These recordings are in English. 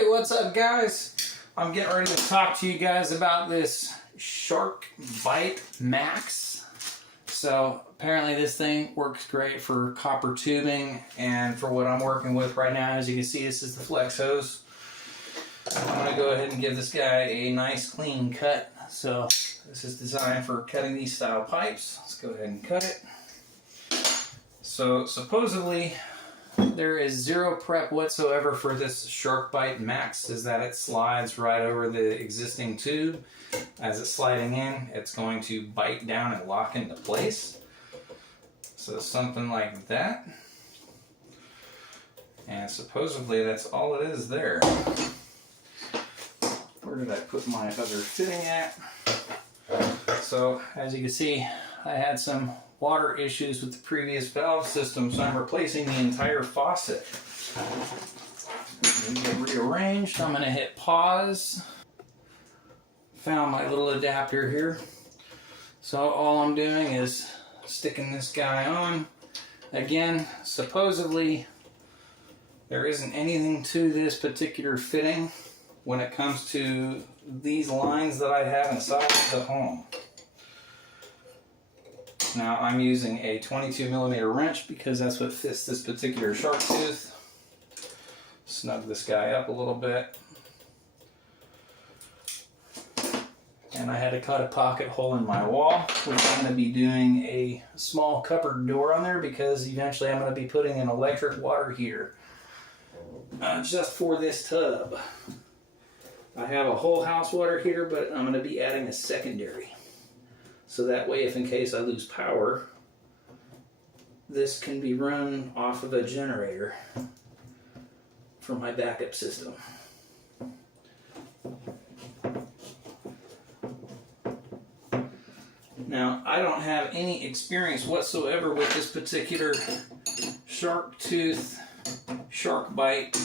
Hey, what's up guys? I'm getting ready to talk to you guys about this Shark Bite Max. So apparently this thing works great for copper tubing, and for what I'm working with right now, as you can see, this is the flex hose. I'm going to go ahead and give this guy a nice clean cut. So this is designed for cutting these style pipes. Let's go ahead and cut it. So supposedly there is zero prep whatsoever for this Shark Bite Max, is that it slides right over the existing tube. As it's sliding in, it's going to bite down and lock into place. So something like that. And supposedly that's all it is there. Where did I put my other fitting at? So as you can see, I had some water issues with the previous valve system, so I'm replacing the entire faucet. Get rearranged. I'm going to hit pause. Found my little adapter here. So all I'm doing is sticking this guy on. Again, supposedly there isn't anything to this particular fitting when it comes to these lines that I have inside the home. Now I'm using a 22mm wrench because that's what fits this particular shark tooth. Snug this guy up a little bit. And I had to cut a pocket hole in my wall, which I'm going to be doing a small cupboard door on there because eventually I'm going to be putting an electric water heater just for this tub. I have a whole house water heater, but I'm going to be adding a secondary. So that way, if in case I lose power, this can be run off of a generator for my backup system. Now, I don't have any experience whatsoever with this particular shark tooth, shark bite.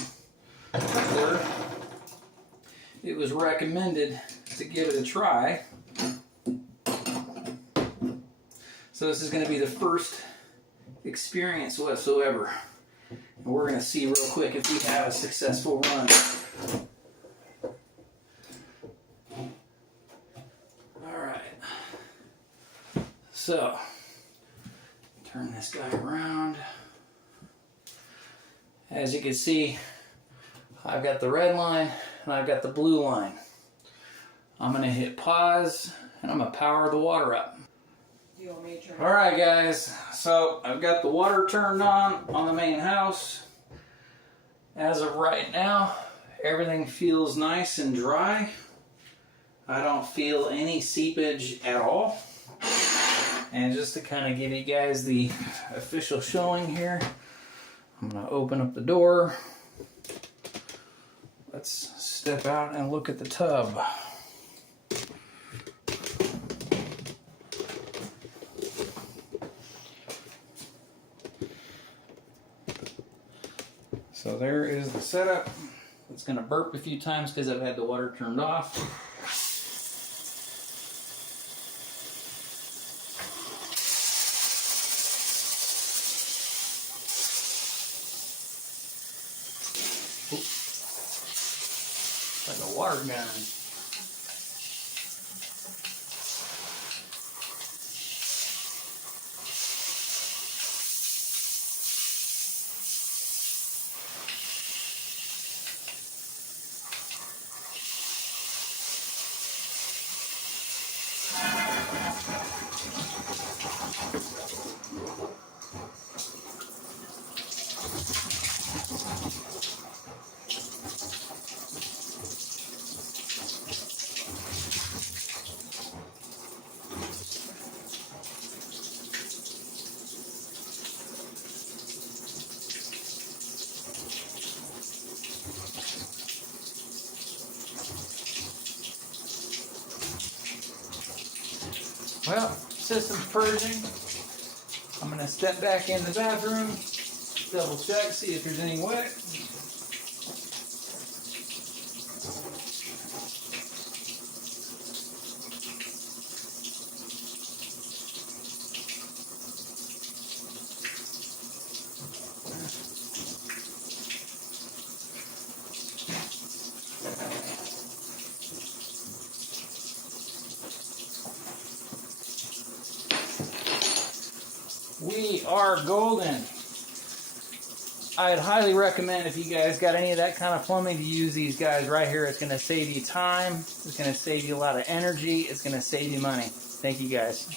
It was recommended to give it a try. So this is going to be the first experience whatsoever. And we're going to see real quick if we have a successful run. Alright. So, turn this guy around. As you can see, I've got the red line and I've got the blue line. I'm going to hit pause and I'm going to power the water up. Alright guys, so I've got the water turned on the main house. As of right now, everything feels nice and dry. I don't feel any seepage at all. And just to kind of give you guys the official showing here, I'm going to open up the door. Let's step out and look at the tub. So there is the setup. It's going to burp a few times because I've had the water turned off. Oops. Like a water gun. Well, system's purging. I'm going to step back in the bathroom, double check, see if there's any wet. We are golden. I'd highly recommend, if you guys got any of that kind of plumbing, to use these guys right here. It's going to save you time. It's going to save you a lot of energy. It's going to save you money. Thank you guys.